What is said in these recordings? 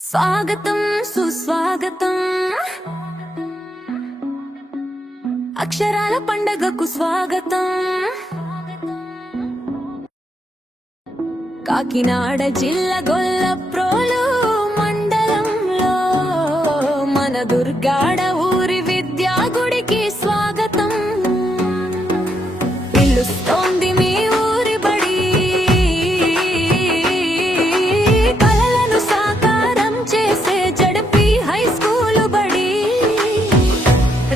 స్వాగతం సుస్వాగతం అక్షరాల పండగకు స్వాగతం. కాకినాడ జిల్లా గొల్లప్రోలు మండలంలో మన దుర్గాడ ఊరి విద్యా గుడికి స్వాగతం. పిలుస్తోంది మీ ఊరి బడి, కలలను సాకారం చేసే జడపి హై స్కూలు బడి.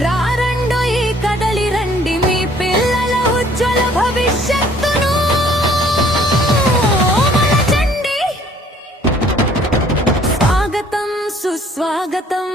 రారండో ఈ కదలి రండి, మీ పిల్లల ఉజ్వల భవిష్యత్తును మలచండి. స్వాగతం సుస్వాగతం.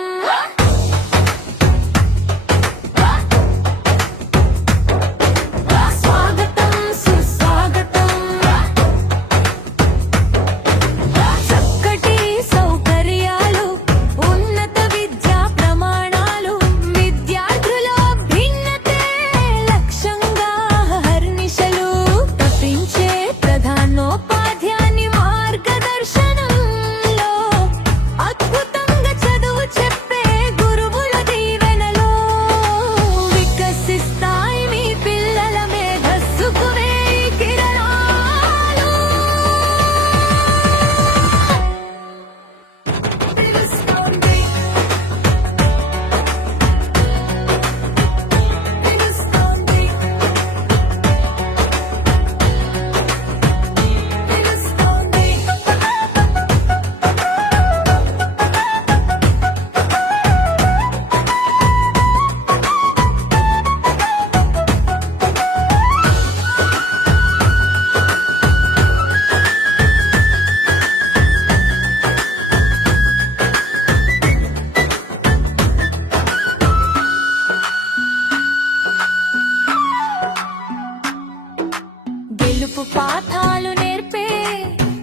గెలుపు పాఠాలు నేర్పే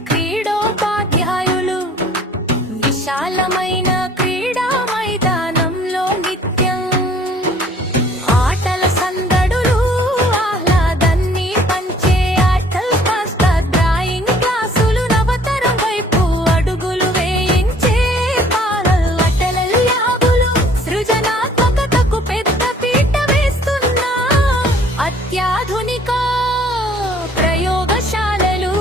క్రీడోపాధ్యాయులు, విశాలమైన క్రీడా మైదానంలో నిత్యం ఆటల సందడులు, ఆహ్లాదాన్ని పంచే ఆటల్ మాస్టర్ డ్రాయింగ్ క్లాసులు, నవతరం వైపు అడుగులు వేయించే పారల్ అటల ల్యాబులు, సృజనాత్మకతకు పెద్ద పీట వేస్తున్న అత్యాధునిక ప్రయోగశాలలు.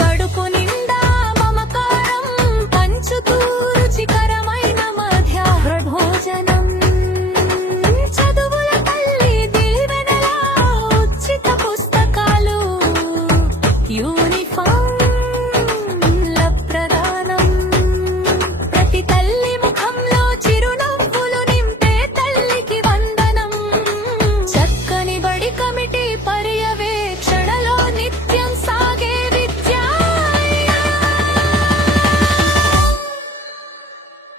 కడుపు నిండా మమకారం పంచుతూ రుచికరమైన మధ్యాహ్న భోజనం, చదువుల తల్లి దీవెనలా ఉచిత పుస్తకాలు, యూనిఫామ్ల ప్రదానం, ప్రతి తల్లి ముఖంలో చిరునవ్వులు నింపే తల్లికి వందనం. చక్కని బడి కమిటీ పర్యవేక్షణలో నిత్యం సాగే విద్య,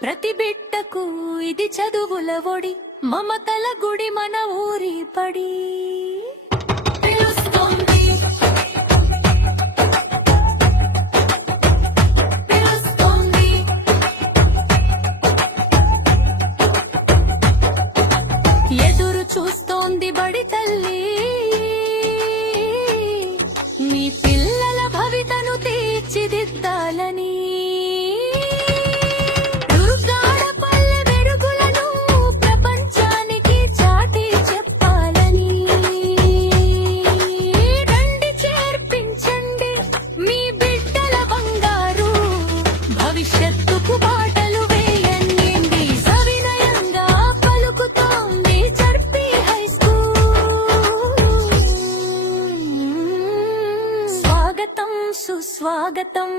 ప్రతి బిడ్డకు ఇది చదువుల ఒడి, మమతల గుడి మన ఊరి పడి. పిలుస్తోంది పిలుస్తోంది ఎదురు చూస్తోంది బడి తల్లి, మీ పిల్లల భవితను తీర్చిదిద్దాలని. దుర్గాడ పల్లె వెలుగులను ప్రపంచానికి చాటి చెప్పాలని. రండి చేర్పించండి మీ బిడ్డల బంగారు భవిష్యత్తుకు బాటలు వేయండి. సవినయంగా పలుకుతోంది జడ్పీ హై స్కూల్. స్వాగతం సుస్వాగతం.